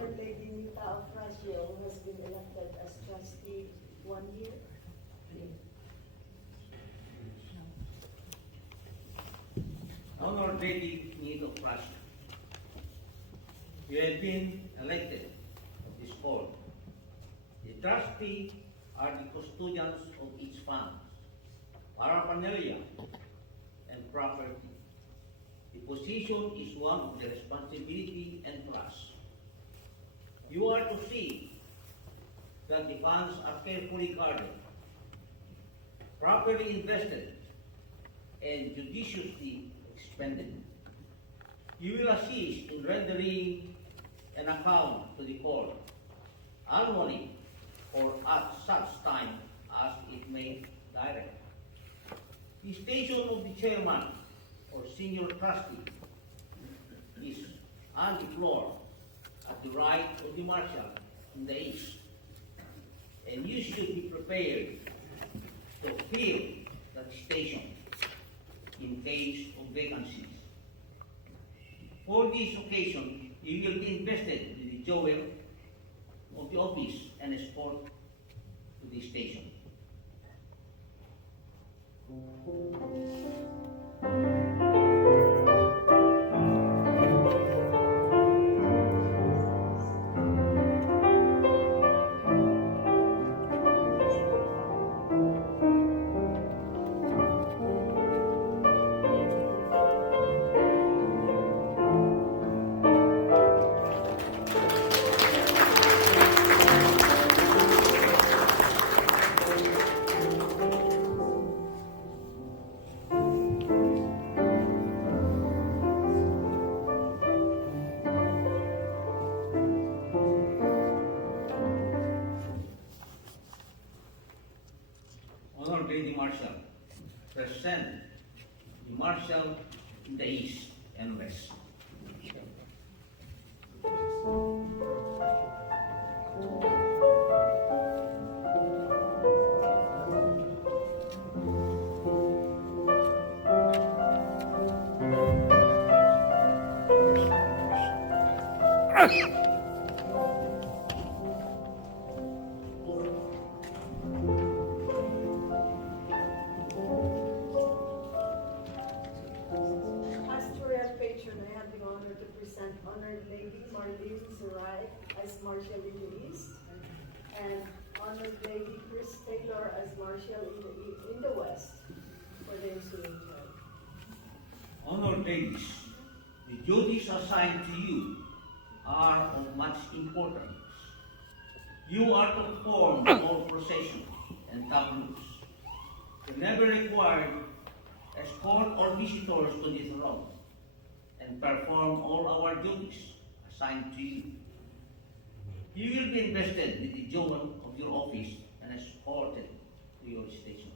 Honored Lady Nita Afrasio has been elected as trustee 1 year. Honored Lady Nita Afrasio, you have been elected of this court. The trustees are the custodians of its funds, paraphernalia, and property. The position is one of the responsibility and trust. You are to see that the funds are carefully guarded, properly invested, and judiciously expended. You will assist in rendering an account to the court annually or at such time as it may direct. The station of the chairman or senior trustee is on the floor at the right of the marshal in the east, and you should be prepared to fill that station in case of vacancies. For this occasion, you will be invested with the jewel of the office and escort to the station. Honored Lady Marshal, present the Marshal in the east and west. Pastoral patron, I have the honor to present Honored Lady Marlene Zerai as Marshal in the East, and Honored Lady Chris Taylor as Marshal in the West for the ensuing term. Honored ladies, the duties assigned to you are of much importance. You are to perform all processions and tableaux. You never required escort or visitors to the throne, and perform all our duties assigned to you. You will be invested with the jewel of your office and escorted to your stations.